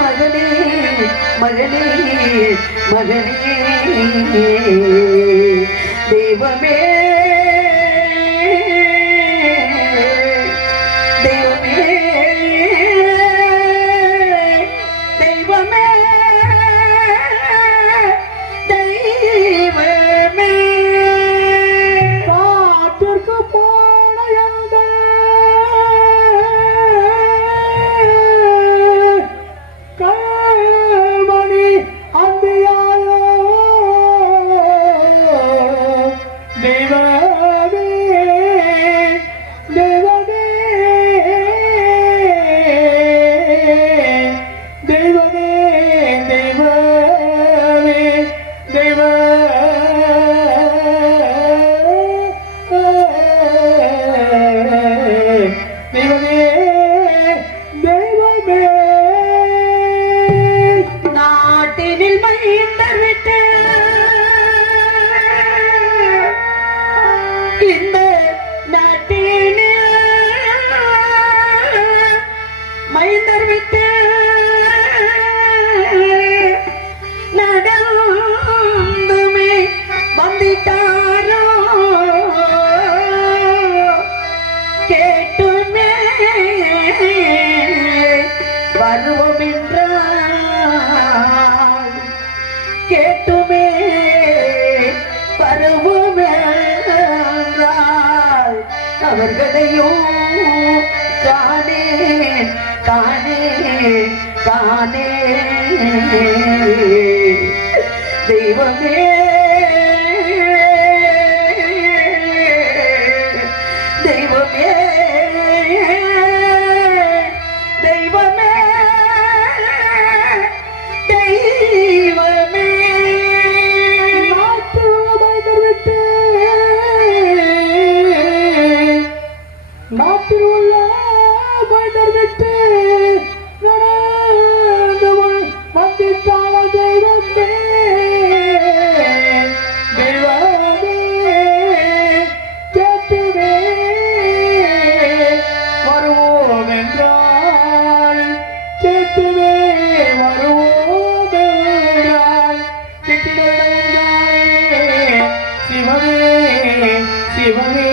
மகனே மகனே மகனே தெய்வமே தெய்வமே தெய்வமே தெய்வமே காத்திற்கு போன கல்மணி அந்தியாயோ தெய்வமே தெய்வமே தெய்வமே தெய்வமே தெய்வமே மைந்தர் விட்டு நடந்துமே வந்திட்டாரோ கேட்டுமே வருவோம் என்றால் கேட்டுமே வருவோம் என்றால் அவர்களையும் காணே காணே காணே தெய்வமே தெய்வமே தெய்வமே தெய்வமே நாட்டில் உள்ள மைந்தர் விட்டு நடந்தவள் வந்திட்டாள தெய்வமே தெய்வமே கேட்டுவே வருவோம் என்றால் கேட்டுவே வருவோம் என்றால் சிவமே சிவமே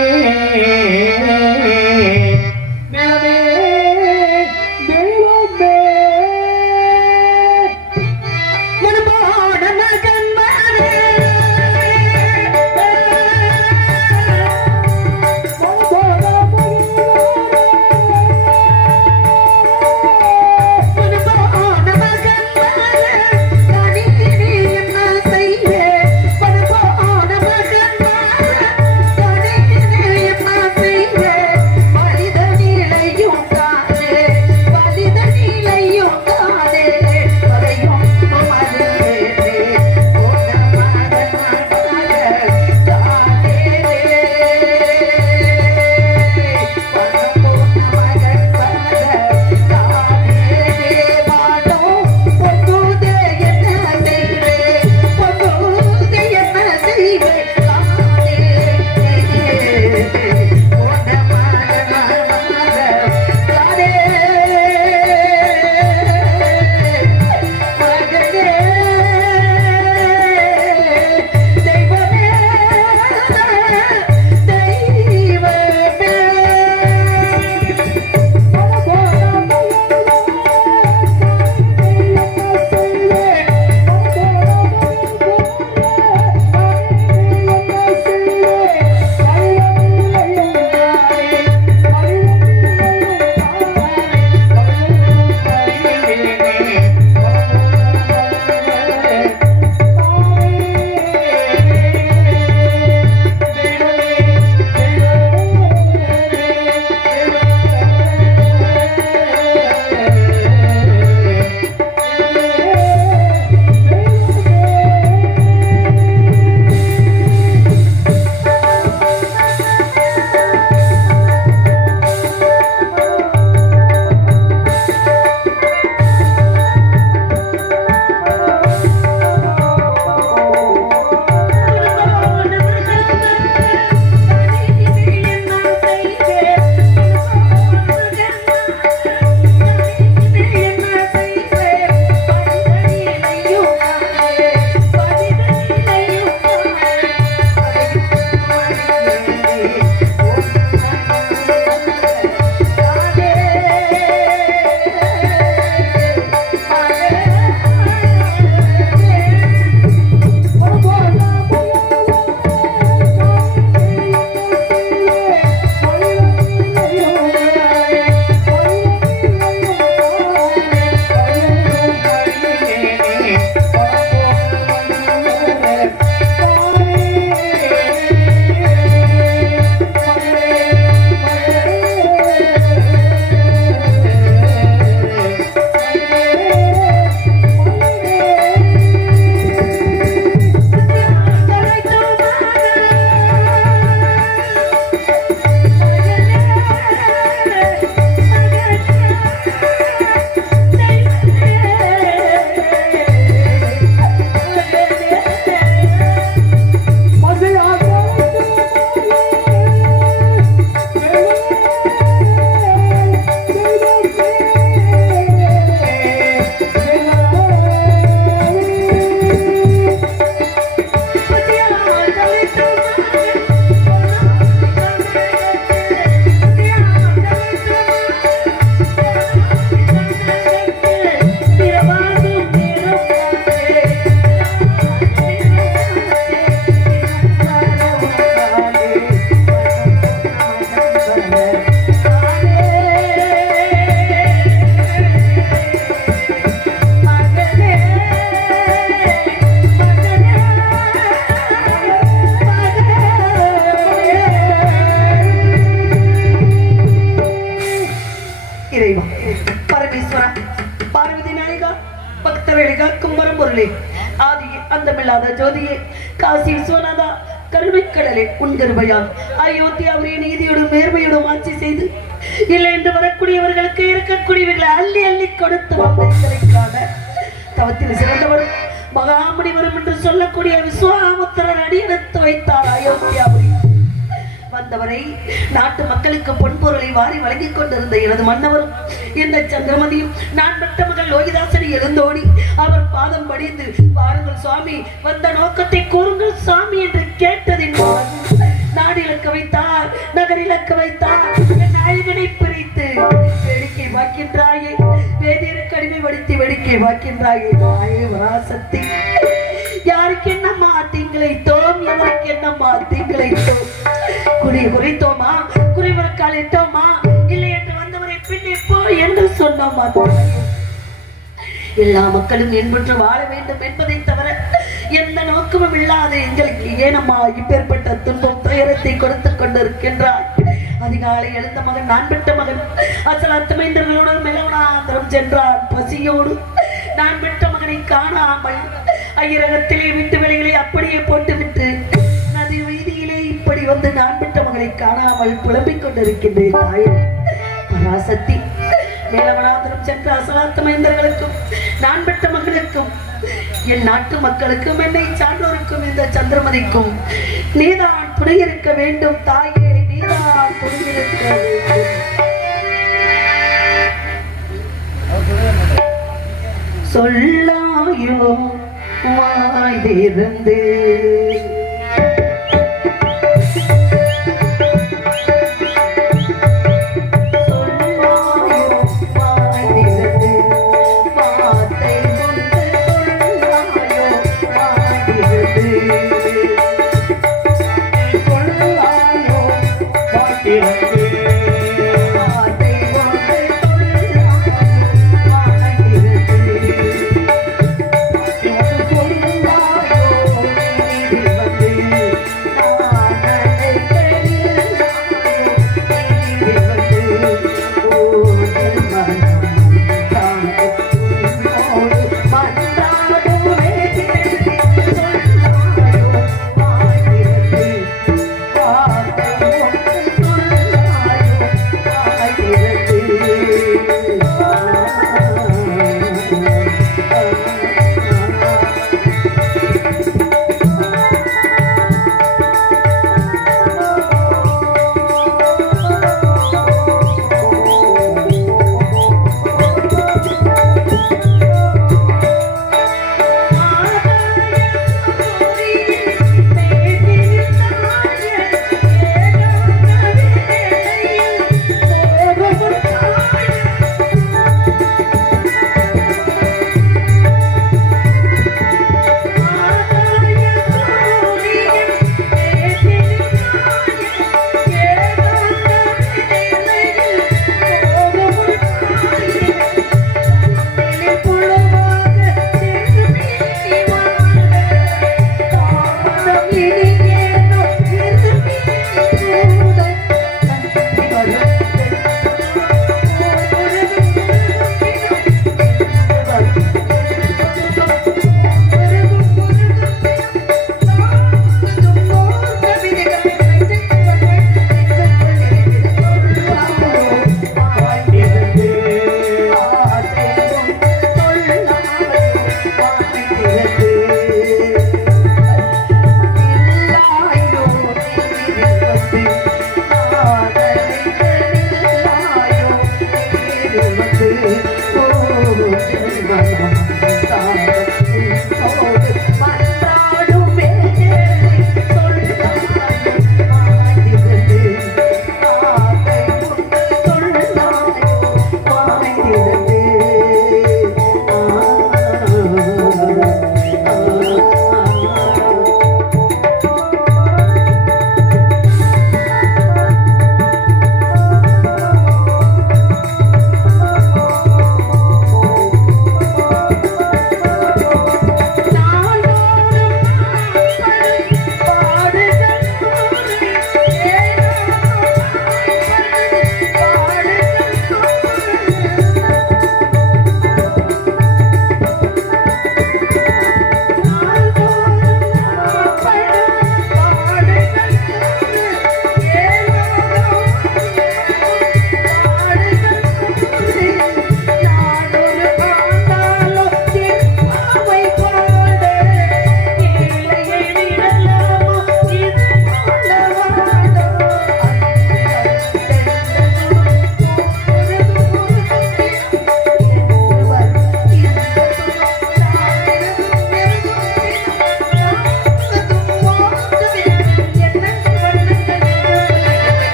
பொருளே, ஆதியே அந்தமில்லாத ஜோதியே, காசி விஸ்வநாதா, கருணைக்கடலே, உன் கிருபையால் அயோத்தியாவுடைய நீதியோடும் நேர்மையோடும் ஆட்சி செய்து இல்லை என்று வரக்கூடியவர்களுக்கு இருக்கக்கூடியவர்களை அள்ளி அள்ளி கொடுத்து வந்தீங்களுக்காக தவத்தில் சிறந்தவரும் மகாமுனிவரும் என்று சொல்லக்கூடிய விஸ்வாமுத்திரர் அடியெடுத்து வைத்தார். அயோத்தியாவுடைய வந்தவரை நாட்டு மக்களுக்கு பொன்பொருளை வாரி வழங்கிக் கொண்டிருந்த எனது மன்னவரும் இந்த சந்திரமதியும் நான் பெற்ற மகள் லோகிதாசனை எழுந்தோடி அவர் பாதம் படிந்து, பாருங்கள் சுவாமி, வந்த நோக்கத்தை கூறுங்கள் சுவாமி என்று கேட்டதின் நாடு இழக்க வைத்தார், நகர் இழக்க வைத்தார், என் நாயகனை பிரித்து வேடிக்கை பார்க்கின்றாயே, வேதியருக்கு அடிமைப்படுத்தி வேடிக்கை பார்க்கின்றாயே. நாயே வராசக்தி, யாருக்கு என்னம்மா தீங்கிழைத்தோம், எவருக்கு என்னம்மா தீங்கிழைத்தோம், குறித்தோமா, குறிவரக்கால் இட்டோமா, இல்லை என்று வந்தவரை பின்னே போ என்று சொன்னோமா? எல்லா மக்களும் என்பற்று வாழ வேண்டும் என்பதை தவிர எந்த நோக்கமும் இல்லாத எங்களுக்கு ஏனம்மா இப்பேற்பட்ட துன்பம் துயரத்தை கொடுத்துக் கொண்டிருக்கின்றார்? அதிகாலை எழுந்த மகன், நான் பெற்ற மகன் அசலத்தமைந்தர்களுடன் மெலவனாந்தரம் சென்றான். பசியோடு நான் பெற்ற மகனை காணாமல் ஐயரகத்திலே விட்டு வேலைகளை அப்படியே போட்டுவிட்டு நதி வீதியிலே இப்படி வந்து நான் பெற்ற மகனை காணாமல் புலம்பிக் கொண்டிருக்கின்றேன். தாயே பராசக்தி, மேலவனாந்தரம் சென்ற அசலாத்தமைந்தர்களுக்கும் நான் பெற்ற மகனுக்கும் என் நாட்டு மக்களுக்கும் என்னை சான்றோருக்கும் இந்த சந்திரமதிக்கும் நீதான் துணையிருக்க வேண்டும். தாயே, நீதான் துணையிருக்க வேண்டும். சொல்லாயோ வாய் திறந்து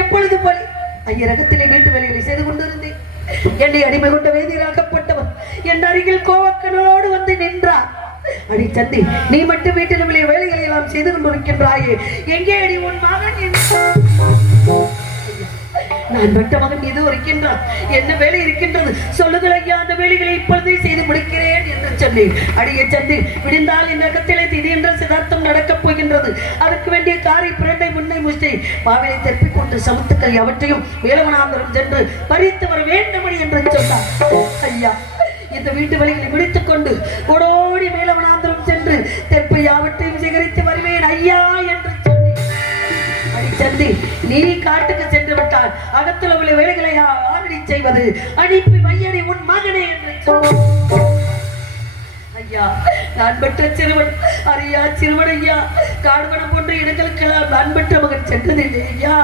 எப்பொழுது போல ஐயரகத்திலே வீட்டு வேலைகளை செய்து கொண்டிருந்தேன். என்னை அடிமை கொண்ட வேதியராக்கப்பட்டவர் என் அருகில் கோவக்கனோடு வந்து நின்றார். அடி சந்தி, நீ மட்டும் வீட்டில் வேலைகளை எல்லாம் செய்து கொண்டிருக்கின்றாயே, எங்கே அடி உன் மகன்? நான் பெற்ற மகன் இது இருக்கின்றான், என்ன வேலை இருக்கின்றது சொல்லுங்கள் ஐயா, அந்த வேலைகளை இப்பொழுதே செய்து முடிக்கிறேன் என்று சொன்னேன். அடிய சந்தி, விடிந்தால் இந்த இடத்திலே திடீரென்ற சிதார்த்தம் நடக்கப் போகின்றது. அதற்கு வேண்டிய காரி பிரண்டை முன்னை முஷ்டை மாவிலை தெற்பிக் கொண்டு சமுத்துக்கள் அவற்றையும் வேலவனாந்தரம் சென்று பறித்து வர வேண்டுமணி என்று சொன்னார். ஐயா, இந்த வீட்டு வழிகளை முடித்துக் கொண்டு ஓடோடி வேலவனாந்தரம் சென்று தெற்பை யாவற்றையும் சேகரித்து வருவேன் ஐயா என்று சந்தி, நீ காட்டுக்கு சென்று விட்டால் அகத்தில் உள்ள வேலைகளை ஆரடி செய்வது அனுப்பி வையடி உன் மகனே என்று சொன்னார். ஐயா, நான் பெற்ற சிறுவன் அறியா சிறுவன் ஐயா, காடுவனம் போன்ற இடங்களுக்கெல்லாம் நான் பெற்ற மகன் சென்றதில்லை ஐயா.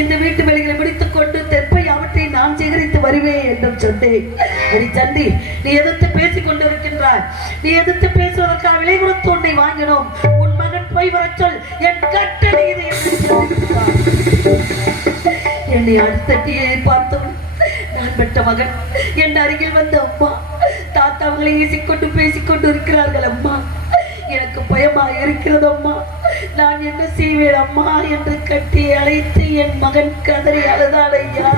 இந்த வீட்டு வேலைகளை முடித்துக் கொண்டு தெற்பை அவற்றை நான் சேகரித்து வருவேன் என்றும் சொன்னேன். அடி சந்தி, நீ எதிர்த்து பேசிக் கொண்டிருக்கின்றாய். நீ எதிர்த்து பேசுவதற்காக விலை கொடுத்து உன்னை வாங்கினோம். உன் மகன் போய் வர சொல், என் கட்டளை இது என்று என்னை அடுத்தட்டியை பார்த்தவன் நான் பெற்ற மகன் என் அருகில் வந்த அம்மா தாத்தா அவங்களை ஈசிக்கொண்டு பேசிக்கொண்டு இருக்கிறார்கள். அம்மா, எனக்கு பயமா இருக்கிறது அம்மா, நான் என்ன செய்வேன் அம்மா என்று கட்டி அழைத்து என் மகன் கதறி அழுதான். ஐயா,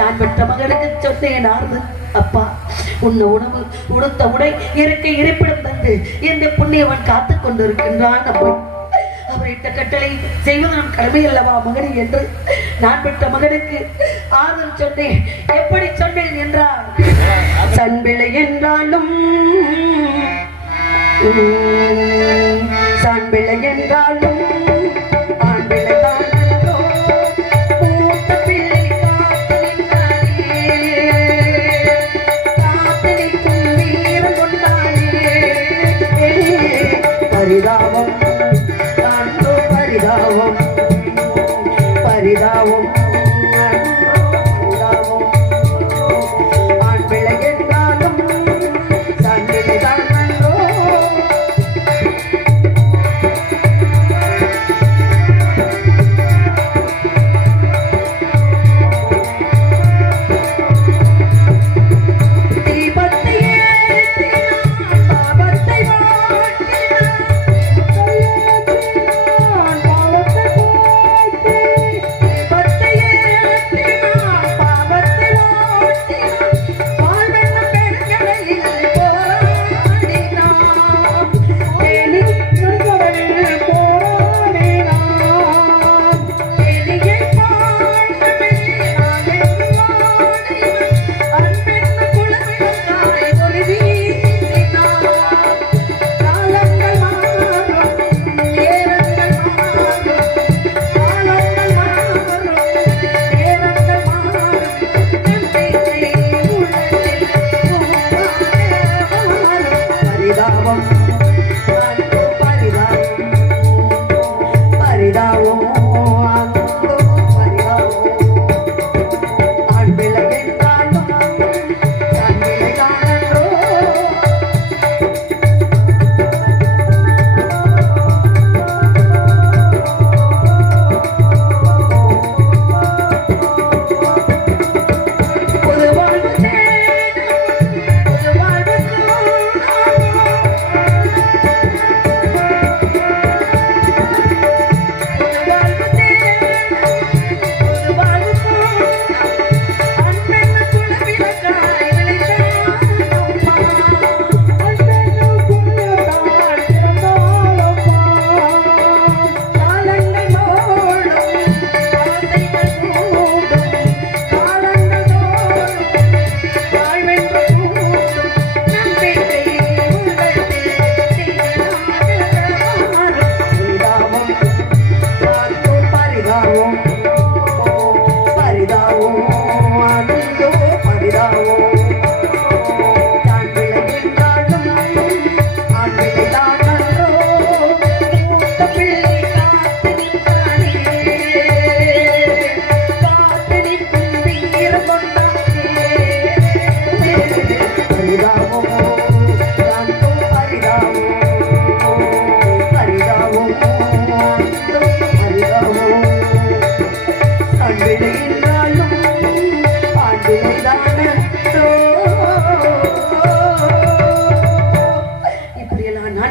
நான் பெற்ற மகனுக்கு சொன்னேன், அப்பா, உன்ன உணவு உடுத்த உடை இருக்க இருப்பிடம் தந்து இந்த புண்ணியவன் காத்துக் கொண்டிருக்கின்றான். அவரிட்ட கட்டளை செய்வது நம் கடமை அல்லவா மகனே என்று நான் பெற்ற மகனுக்கு ஆறுதல் சொன்னேன். எப்படி சொன்னேன் என்றால், சண்பிளை என்றாலும் சண்பிளை என்றாலும் பரிதாபம் பரிதாபம் பரிதாபம் ஆண் பிள்ளை என்றாலும் சண்பிளை தான் பத்தையே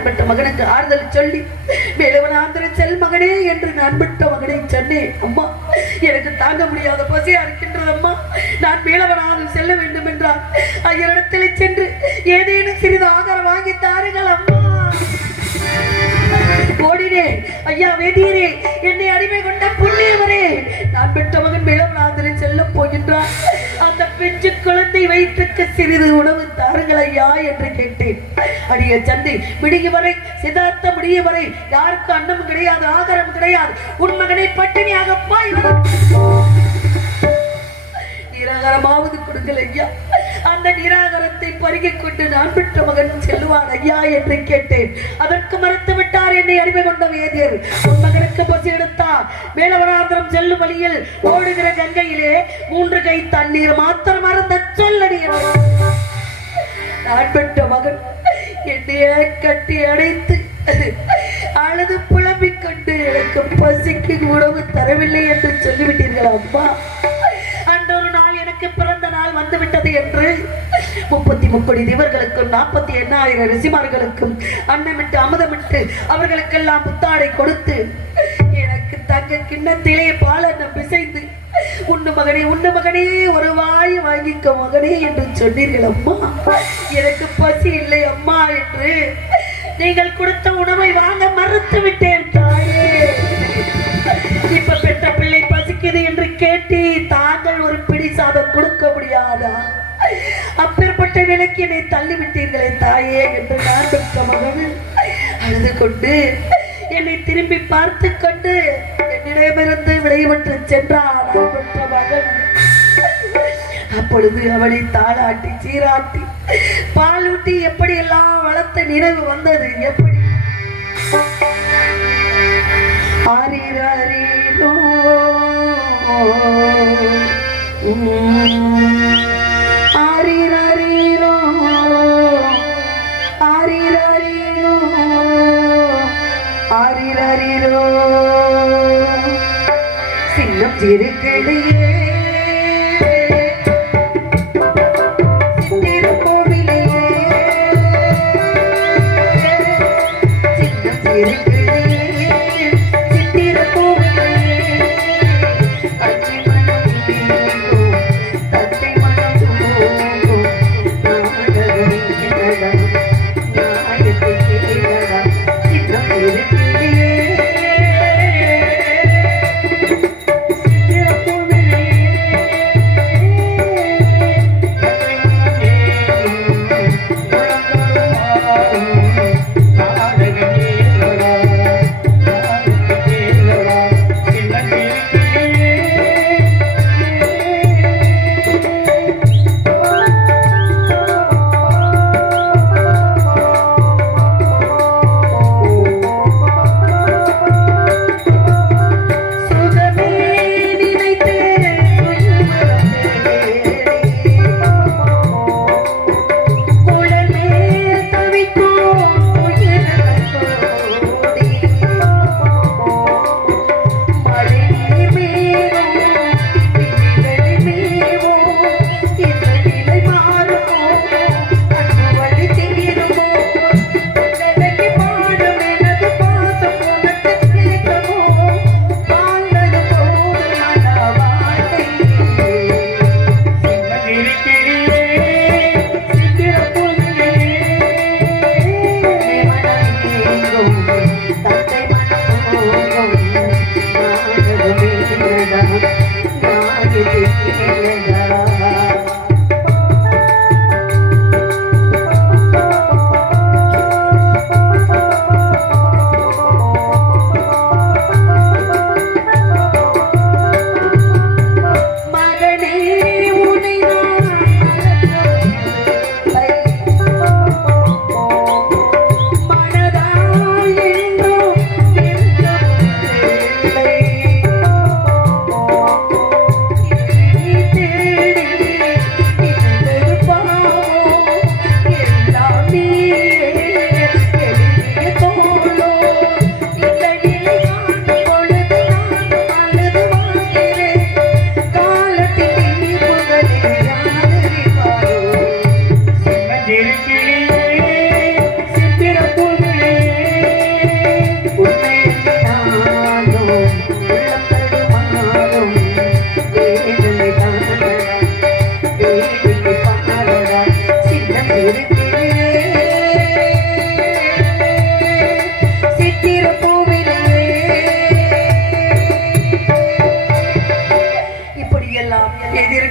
நான் பெற்ற மகனுக்கு ஆறுதல் சொல்லி வேலவனாந்திர செல் மகனே என்று நான் பெற்ற மகனை சொன்னேன். அம்மா எனக்கு தாங்க முடியாத பசியா இருக்கின்றது அம்மா, நான் வேலவனாக செல்ல வேண்டும் என்றார். ஐயரிடத்தில் சென்று ஏதேனும் சிறிது ஆகாரம் வாங்கி தாருங்கள் அம்மா. ஓடினே ஐயா வேதியரே, என்னை அடிமை கொண்ட புண்ணியவரே, நான் பெற்ற மகன் வேலவனாந்திரை செல்ல போகின்றார். அந்த பிஞ்சு குழந்தை வயிற்றுக்கு சிறிது உணவு தாருங்கள் ஐயா என்று கேட்டேன். அடிய சந்தை விடிய வரை சிதார்த்த முடிய வரை யாருக்கும் அன்னம் கிடையாது, ஆகாரம் கிடையாது. உன் மகனை பட்டினியாக போய் நிராகாரமாவது கொடுங்கள் ஐயா. அந்த நிராகாரத்தை பருகிக் கொண்டு நான் பெற்ற மகன் செல்வான் ஐயா என்று கேட்டேன். அதற்கு மறுத்து விட்டார் என்னை அடிமை கொண்ட வேதியர். உன் மகனுக்கு பசி எடுத்தார். வேலவனாந்திரம் செல்லும் வழியில் ஓடுகிற கங்கையிலே 3 கை தண்ணீர் மாத்திரம் மறந்த சொல்லடி. நான் பெற்ற மகன் என்னையே கட்டி அடைத்து அழுது புலம்பிக் கொண்டு எனக்கு பசிக்கு உணவு தரவில்லை என்று சொல்லிவிட்டீர்கள் அம்மா. அன்றொரு நாள் எனக்கு பிறந்த நாள் வந்துவிட்டது என்று 33 தேவர்களுக்கும் 48,000 ரிஷிமார்களுக்கும் அன்னமிட்டு அமுதமிட்டு அவர்களுக்கெல்லாம் புத்தாடை கொடுத்து எனக்கு தங்க கிண்ணத்திலே பாலன்னம் பிசைந்து உண்ணு மகனே ஒரு வாய் வாங்கிக்க மகனே என்று சொன்னீர்கள் அம்மா. எனக்கு பசி இல்லை அம்மா என்று நீங்கள் கொடுத்த உணவை வாங்க மறுத்து விட்டேன் தாயே. இப்ப பெற்ற பிள்ளை பசிக்குது என்று கேட்டு தாங்கள் ஒரு பிடி சாதம் கொடுக்க முடியாதா? அப்பேற்பட்ட நிலைக்கு என்னை தள்ளிவிட்டீர்களே தாயே என்று நான் பெற்ற மகன் அழுது கொண்டு என்னை திரும்பி பார்த்து கொண்டு என்னிடமிருந்து விடைபெற்று சென்றார் நான் பெற்ற மகன். அப்பொழுது அவளை தாளாட்டி சீராட்டி பாலூட்டி எப்படி எல்லாம் வளர்த்த நினைவு வந்தது. எப்படி ஆரீரோ ஆரீரோ ஆரீரோ ஆரீரோ சின்னம் சிறுகிளியே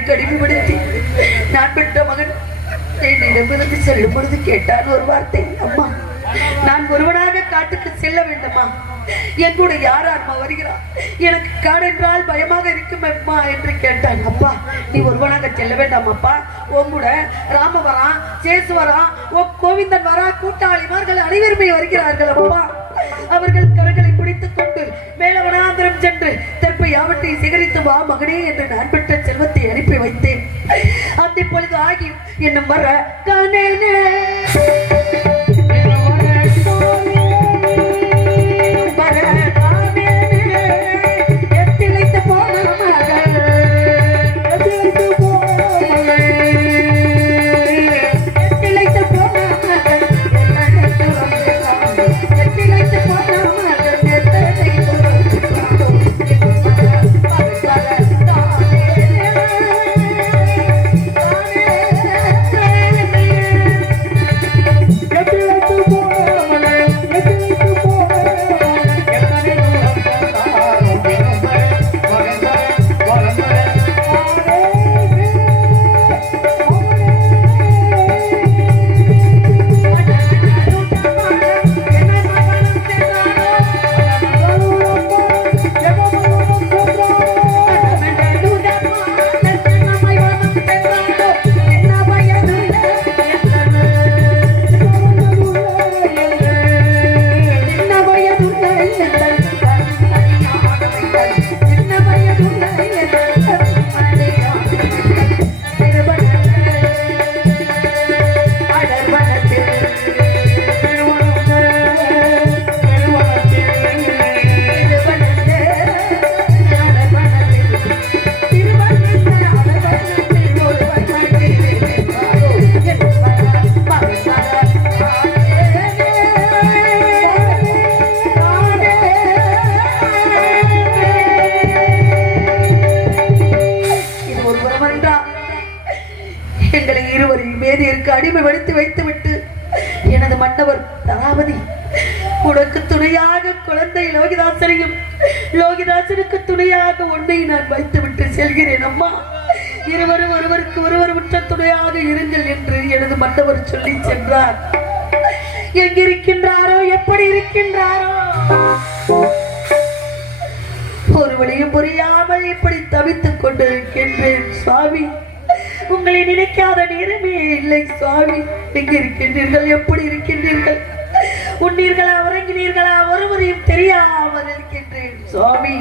காமத்திற்கு அடிமைப்படுத்தி நான் பெற்ற மகன் என்னிடமிருந்து செல்லும் பொழுது கேட்டான் ஒரு வார்த்தை, அம்மா நான் ஒருவனாக காட்டுக்கு செல்ல வேண்டுமா, என் கூட யார் அம்மா வருகிறார், எனக்கு காடென்றால் பயமாக இருக்கும் அம்மா என்று கேட்டான். அப்பா நீ ஒருவனாக செல்ல வேண்டாம் அப்பா, உன் கூட ராம வரா, சேசு வரா, கோவிந்தன் வரா, கூட்டாளிமார்கள் அனைவருமே வருகிறார்கள் அப்பா. அவர்கள் கரங்களை பிடித்துக் கொண்டு மேலவனாந்திரம் சென்று தற்ப யாவற்றை சேகரித்து வா மகனே என்று நான் பெற்ற செல்வத்தை அனுப்பி வைத்தேன். அந்த பொழுது ஆகி என்னும் வர கண்ணனே அடிமைப்படுத்தி வைத்துவிட்டு எனது மன்னவர் தராவதி உனக்கு துணையாக குழந்தை லோகிதாசனையும் லோகிதாசனுக்கு துணையாக உன்னை நான் வைத்துவிட்டு செல்கிறேன் அம்மா. இருவரும் ஒருவருக்கு ஒருவர் உற்ற துணையாக இருங்கள் என்று எனது மன்னவர் சொல்லி சென்றார். எங்கிருக்கின்றாரோ எப்படி இருக்கின்றாரோ ஒரு வழியும் புரியாமல் இப்படி தவித்துக் கொண்டிருக்கின்றேன் சுவாமி. உங்களை நினைக்காத நேரமே இல்லை சுவாமி. எங்க இருக்கின்றீர்கள், எப்படி இருக்கின்றீர்கள், உண்ணீர்களா உறங்கினீர்களா ஒருவரையும் தெரியாமல் இருக்கின்றேன் சுவாமி.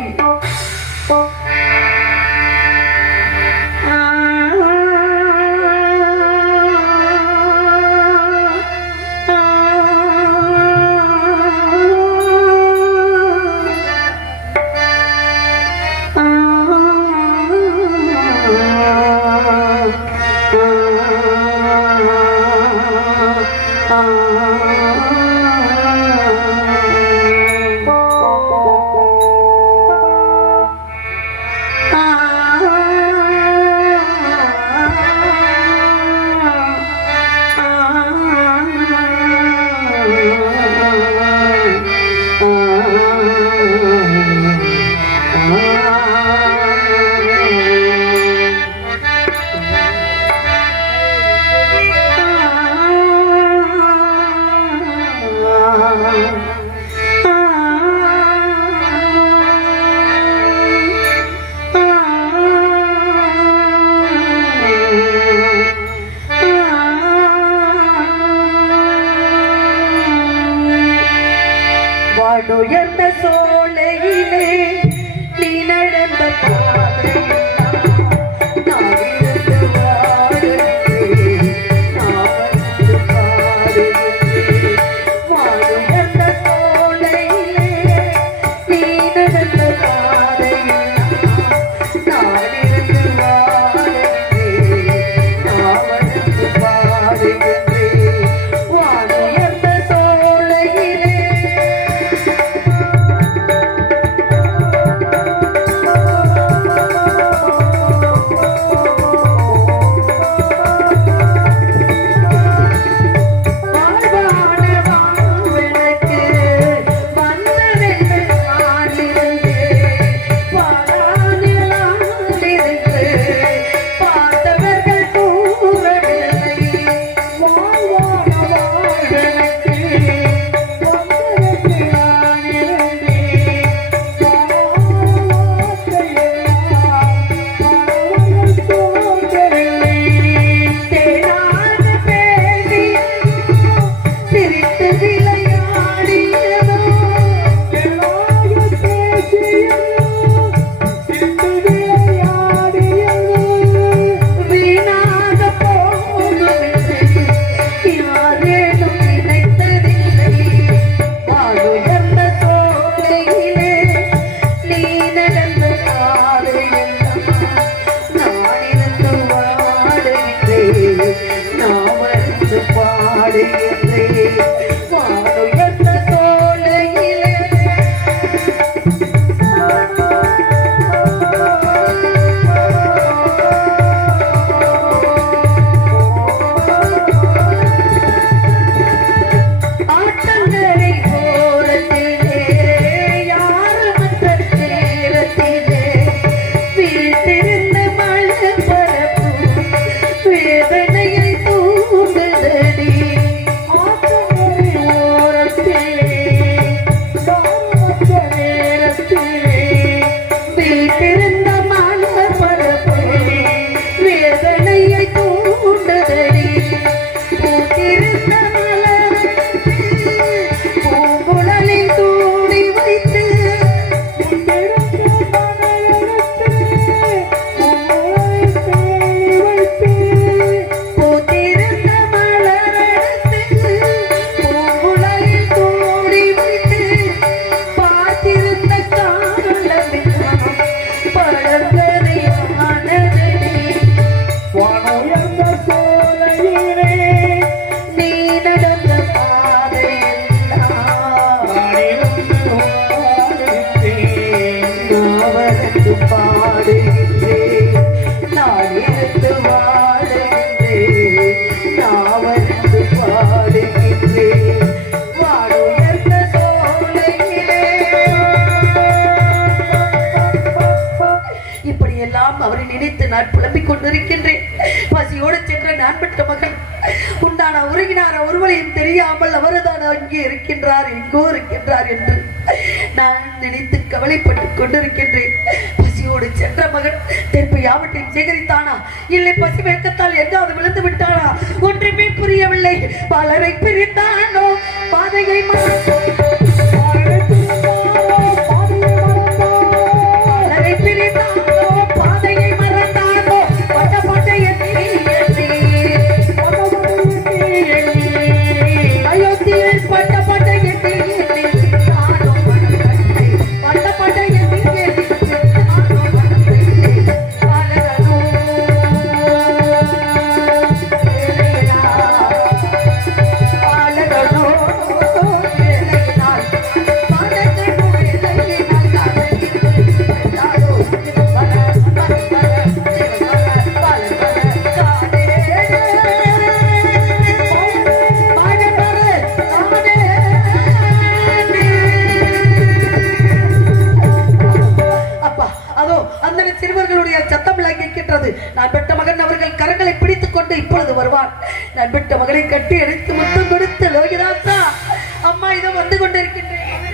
வானுயர்ந்த சோலையிலே நீ நடந்த பாதையில் வானுயர்ந்த சோலையிலே ஆற்றங்கரை ஓரத்திலே யாருமற்ற நேரத்திலே வீழ்ந்திருந்த மலர் பரப்பு வேதனையை தூண்டுதடி. ஆற்றங்கரை ஓரத்திலே யாருமற்ற நேரத்திலே வீழ்ந்திருந்த மலர் பரப்பு வேதனையை தூண்டுதடி. பூத்திருந்த மலரத்து பூங்குழலில் தூடி வைத்து பூத்திருந்த மலரத்து பூங்குழலில் தூடி வைத்து பார்த்திருந்த காலமெல்லாம் பழங்கரையானதடி. வானுயர்ந்த சோலையிலே நீ நடந்த பாதையெல்லாம் நானிருந்து வாழ்ந்தேன். நாவரத்து பாடுகின்றேன், நான் இருந்து வாழுகின்றேன், நாவரத்து பாடுகின்றேன். வானுயர்ந்த சோலையிலே இப்படியெல்லாம் அவரை நினைத்து நான் புலம்பிக் கொண்டிருக்கின்றேன். பசியோடு சென்ற நான் பெற்ற மகன் உண்டான உறங்கினார், ஒருவரையும் தெரியாமல் அவர்தான் அங்கே இருக்கின்றார், எங்கோ இருக்கின்றார் என்று நான் நினைத்து கவலைப்பட்டுக் கொண்டிருக்கின்றேன். பசியோடு சென்ற மகன் திருப்பி யாவற்றையும் சேகரித்தானா, இல்லை பசி வேக்கத்தால் எங்காவது விழுந்து விட்டானா, ஒன்றுமே புரியவில்லை. பலரை பிரிந்தானோ பாதையை பலரை பிரிந்தானோ பாதையை மறந்தானோ பட்டப்பட்ட அயோத்தியில் பட்டப்பட்ட சிறுவர்களுடைய சத்தம் கேட்கின்றது. நான் பெற்ற மகன் அவர்கள் கரங்களை பிடித்துக் கொண்டு இப்பொழுது வருவான். நான் பெற்ற மகளை கட்டி அணைத்து முத்தம் கொடுத்து லோகிதாசா அம்மா இதோ வந்து கொண்டிருக்கின்றேன்.